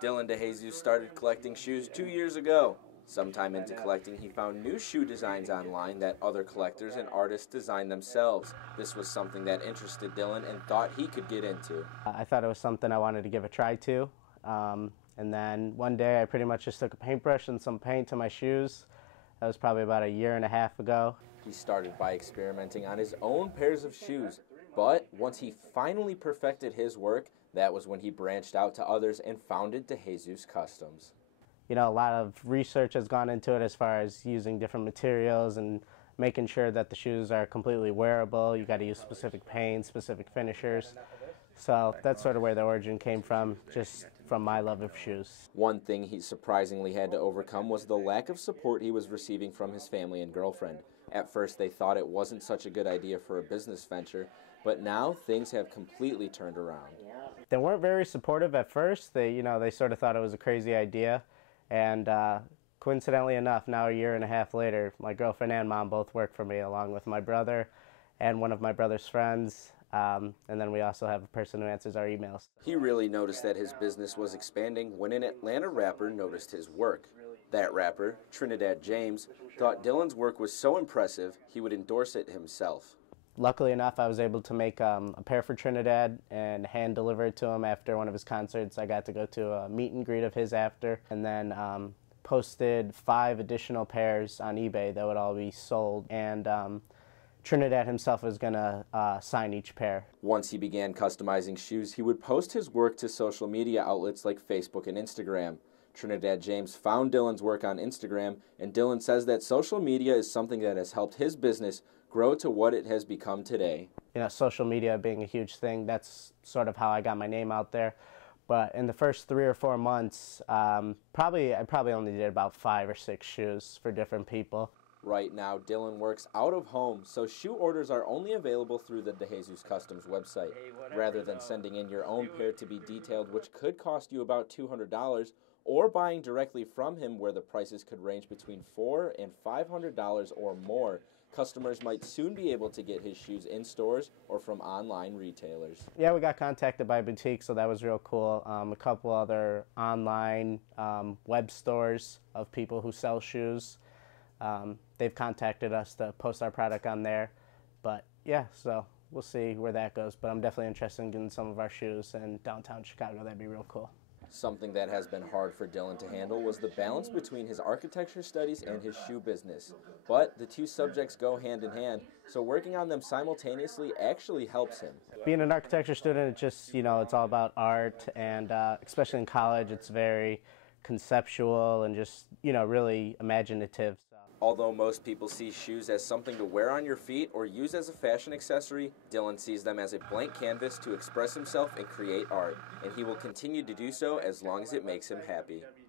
Dillon DeJesus started collecting shoes 2 years ago. Sometime into collecting, he found new shoe designs online that other collectors and artists designed themselves. This was something that interested Dillon and thought he could get into. I thought it was something I wanted to give a try to. And then one day I pretty much just took a paintbrush and some paint to my shoes. That was probably about a year and a half ago. He started by experimenting on his own pairs of shoes, but once he finally perfected his work, that was when he branched out to others and founded DeJesus Customs. You know, a lot of research has gone into it as far as using different materials and making sure that the shoes are completely wearable. You got to use specific paints, specific finishers. So that's sort of where the origin came from, just from my love of shoes. One thing he surprisingly had to overcome was the lack of support he was receiving from his family and girlfriend. At first they thought it wasn't such a good idea for a business venture, but now things have completely turned around. They weren't very supportive at first. They sort of thought it was a crazy idea. And coincidentally enough, now a year and a half later, my girlfriend and mom both work for me, along with my brother and one of my brother's friends. And then we also have a person who answers our emails. He really noticed that his business was expanding when an Atlanta rapper noticed his work. That rapper, Trinidad James, thought Dillon's work was so impressive he would endorse it himself. Luckily enough, I was able to make a pair for Trinidad and hand deliver it to him after one of his concerts. I got to go to a meet and greet of his after, and then posted 5 additional pairs on eBay that would all be sold. And Trinidad himself was going to sign each pair. Once he began customizing shoes, he would post his work to social media outlets like Facebook and Instagram. Trinidad James found Dillon's work on Instagram, and Dillon says that social media is something that has helped his business grow to what it has become today. You know, social media being a huge thing, that's sort of how I got my name out there. But in the first 3 or 4 months, I probably only did about 5 or 6 shoes for different people. Right now, Dillon works out of home, so shoe orders are only available through the DeJesus Customs website. Rather than sending in your own pair to be detailed, which could cost you about $200, or buying directly from him where the prices could range between $400 and $500 or more, customers might soon be able to get his shoes in stores or from online retailers. Yeah, we got contacted by boutiques, so that was real cool. A couple other online web stores of people who sell shoes. They've contacted us to post our product on there. But yeah, so we'll see where that goes. But I'm definitely interested in getting some of our shoes in downtown Chicago. That'd be real cool. Something that has been hard for Dillon to handle was the balance between his architecture studies and his shoe business. But the two subjects go hand in hand, so working on them simultaneously actually helps him. Being an architecture student, it's just, it's all about art, and especially in college, it's very conceptual and just, really imaginative. Although most people see shoes as something to wear on your feet or use as a fashion accessory, Dillon sees them as a blank canvas to express himself and create art, and he will continue to do so as long as it makes him happy.